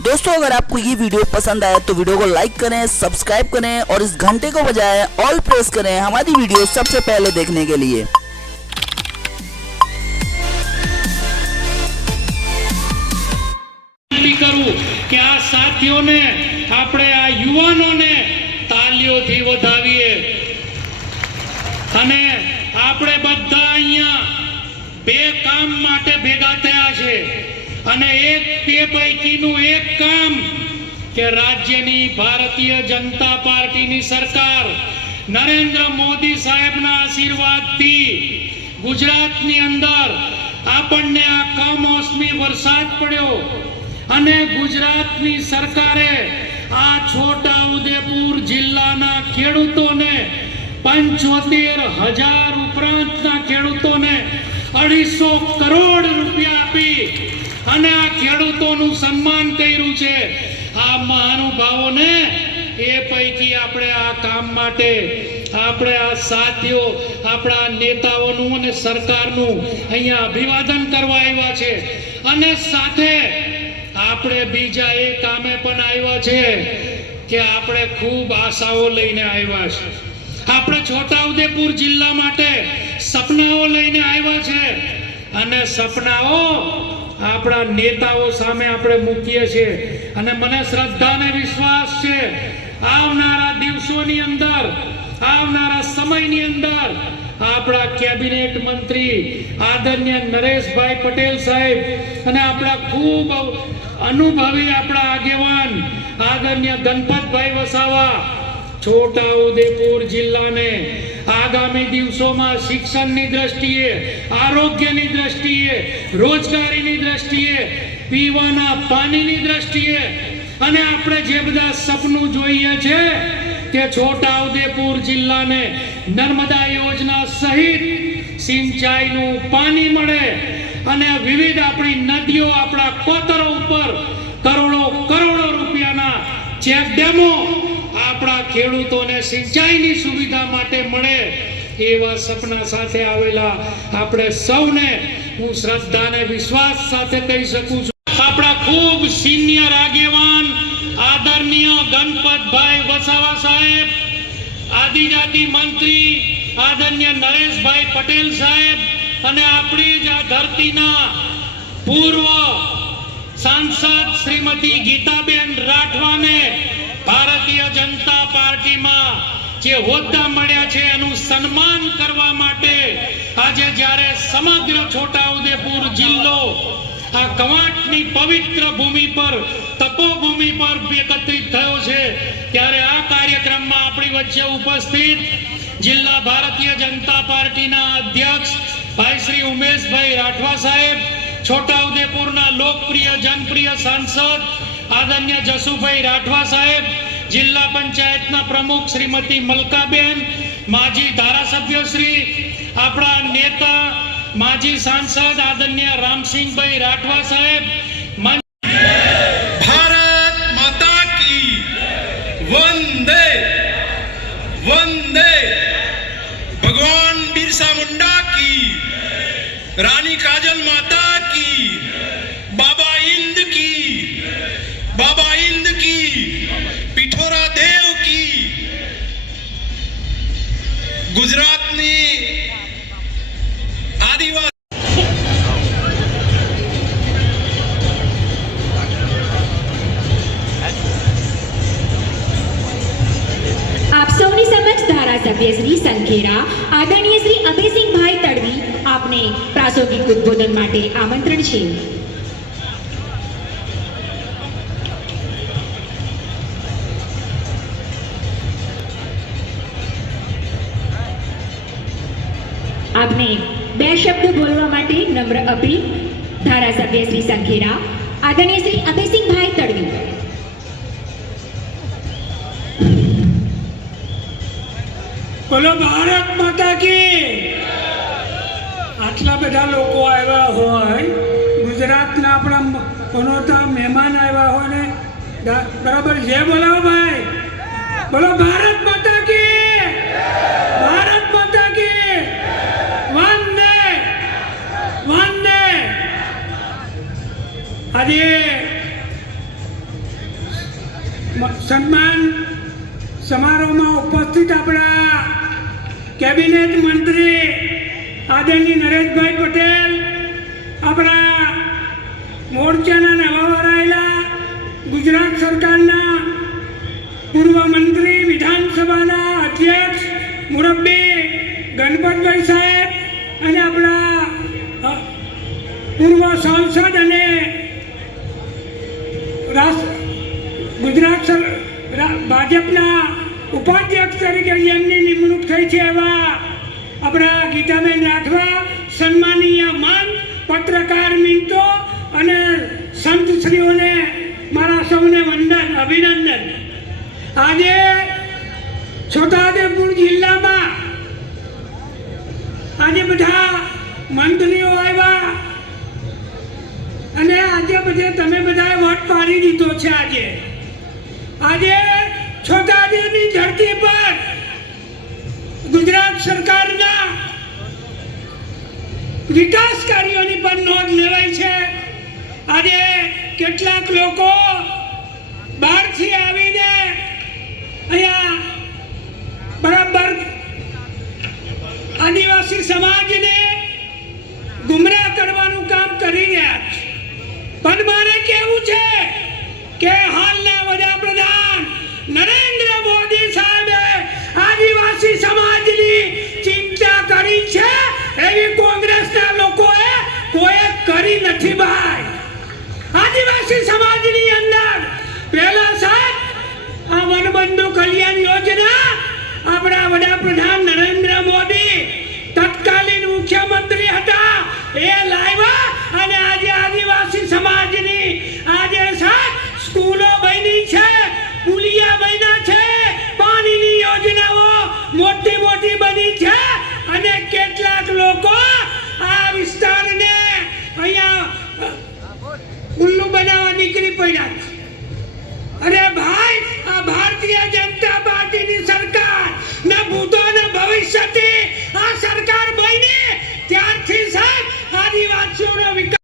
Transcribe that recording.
दोस्तों अगर आपको ये वीडियो पसंद आए तो वीडियो को लाइक करें, सब्सक्राइब करें और इस घंटे को बजाय ऑल प्रेस करें हमारी वीडियो सबसे पहले देखने के लिए। करूं कि आ साथियों ने આપણે આ યુવાનોને તાલીઓથી વધાવીએ અને આપણે બધા અહીંયા બે કામ માટે ભેગા થયા છે અને એક તે પૈકીનું એક કામ કે રાજ્યની ભારતીય જનતા પાર્ટીની સરકાર નરેન્દ્ર મોદી સાહેબના આશીર્વાદથી ગુજરાતની અંદર આપણને આ કમોસમી વરસાદ પડ્યો અને ગુજરાતની સરકારે આ છોટા ઉદેપુર જિલ્લાના ખેડૂતોને 75,000 ઉપરાંતના ખેડૂતોને 250 કરોડ રૂપિયા આપી અને આ ખેડૂતોનું સન્માન કર્યું છે। આ મહાનુભાવોને એ પૈકી આપણે આ કામ માટે આપણે આ સાથીઓ આપણા નેતાઓનું અને સરકારનું અહીંયા અભિવાદન કરવા આવ્યા છે અને સાથે આપણે બીજા એ કામે પણ આવ્યા છે કે આપણે ખૂબ આશાઓ લઈને આવ્યા છે। આપણે છોટાઉદેપુર જિલ્લા માટે સપનાઓ લઈને આવ્યા છે અને સપનાઓ આપણા નેતાઓ સામે આપણે મૂકીએ છીએ અને મને શ્રદ્ધા અને વિશ્વાસ છે આવનારા દિવસોની અંદર આવનારા સમયની અંદર આપણા કેબિનેટ મંત્રી આદરણીય નરેશભાઈ પટેલ સાહેબ અને આપણા ખૂબ અનુભવી આપણા આગેવાન આદરણીય ગણપતભાઈ વસાવા છોટાઉદેપુર જિલ્લાને આગામી દિવસોમાં શિક્ષણની દ્રષ્ટિએ, આરોગ્યની દ્રષ્ટિએ, રોજગારીની દ્રષ્ટિએ, પીવાના પાણીની દ્રષ્ટિએ અને આપણે જે બધા સપનું જોઈએ છે કે છોટાઉદેપુર જિલ્લાને નર્મદા યોજના સહિત સિંચાઈનું પાણી મળે અને વિવિધ આપણી નદીઓ આપણા કોતરો ઉપર કરોડો રૂપિયાના ચેક ડેમો આપણા ખેડૂતોને સિંચાઈની સુવિધા માટે મળે એવા સપના સાથે આવેલા આપણે સૌને હું શ્રદ્ધા અને વિશ્વાસ સાથે કહી શકું છું। આપણા ખૂબ સિનિયર આગેવાન આદરણીય ગણપતભાઈ વસાવા સાહેબ, આદિજાતિ મંત્રી આદરણીય નરેશભાઈ પટેલ સાહેબ અને આપણી જ આ ધરતીના પૂર્વ સાંસદ શ્રીમતી ગીતાબેન રાઠવાને ભારતીય જનતા પાર્ટીમાં જે હોદ્દા મળ્યા છે એનું સન્માન કરવા માટે આજે જ્યારે સમગ્ર છોટાઉદેપુર જિલ્લો આ કવાંટની પવિત્ર ભૂમિ પર તપોભૂમિ પર એકત્રિત થયો છે ત્યારે આ કાર્યક્રમમાં આપણી વચ્ચે ઉપસ્થિત જિલ્લા ભારતીય જનતા પાર્ટીના અધ્યક્ષ ભાઈ શ્રી ઉમેશભાઈ રાઠવા સાહેબ, છોટાઉદેપુરના લોકપ્રિય જનપ્રિય સાંસદ આદરણીય જસુભાઈ રાઠવા સાહેબ, જિલ્લા પંચાયતના પ્રમુખ શ્રીમતી મલકાબેન, માજી ધારાસભ્ય શ્રી આપણા નેતા માજી સાંસદ આદરણીય રામસિંહભાઈ રાઠવા સાહેબ, भारत माता की वंदे वंदे, भगवान बिरसा मुंडा की, रानी काजल माता की, बाबा इंद की, पिठोरा देव की, गुजरातनी आदिवासी ધારાસભ્ય શ્રી સંખેડા આદરણીય શ્રી અભયસિંહભાઈ તડવી આપને પ્રાસંગિક ઉદ્બોધન માટે આમંત્રણ છે। આપને બે શબ્દ બોલવા માટે નમ્ર અપીલ ધારાસભ્ય શ્રી સંખેડા આદરણીય શ્રી અભયસિંહભાઈ તડવી। બોલો ભારત માતા કી। આટલા બધા લોકો આવ્યા હોય, ગુજરાતના આપણા પનોતા મહેમાન આવ્યા હોય ને બરાબર જે બોલાવો ભાઈ, બોલો ભારત માતા કી, ભારત માતા કી, વંદે વંદે। આજે સન્માન સમારોહમાં ઉપસ્થિત આપણા કેબિનેટ મંત્રી આદરણીય નરેશભાઈ પટેલ, આપણા મોરચાના નવા વરાયેલા ગુજરાત સરકારના પૂર્વ મંત્રી, વિધાનસભાના અધ્યક્ષ મુરબ્બી ગણપતભાઈ સાહેબ અને આપણા પૂર્વ સાંસદ અને ગુજરાત ભાજપના ઉપાધ્યક્ષ તરીકે જેમની નિમણૂક થઈ છે એવા આપણા ગીતાબેન રાઠવા, સન્માનીય માન પત્રકાર મિત્રો અને સંતશ્રીઓને મારા સૌને વંદન, અભિનંદન. આજે છોટાઉદેપુર જિલ્લામાં આજે બધા મંત્રીઓ આવ્યા અને આજે બધે તમે બધાએ વોટ પાડી દીધો છે. આજે છોટાઉદેપુરની ધરતી પર ગુજરાત સરકારના વિકાસ કાર્યોની પણ નોંધ લેવાય છે. આજે કેટલાક લોકો બહારથી આવીને અહીંયા બરાબર આદિવાસી સમાજને ગુમરાહ કરવાનું કામ કરી રહ્યા છે. પણ મારે કહેવું છે કે હાલના વડાપ્રધાન નરેન્દ્ર મોદી સાહેબે આદિવાસી સમાજની ચિંતા કરી છે એવી કોંગ્રેસના લોકોએ કોઈ કરી નથી. ભાઈ, આદિવાસી સમાજની અંદર પહેલા સાહેબ આ વનબંધુ કલ્યાણ યોજના આપણા વડાપ્રધાન નરેન્દ્ર મોદી તત્કાલીન મુખ્યમંત્રી હતા એ લાવ્યા અને આજે આદિવાસી સમાજની આજે સાહેબ સ્કૂલો બની છે, પુલિયા બન્યા છે, પાણીની યોજનાઓ મોટી મોટી બની છે અને કેટલાક લોકો આ વિસ્તારને અહીંયા ઉલ્લુ બનાવવા નીકળી પડ્યા છે.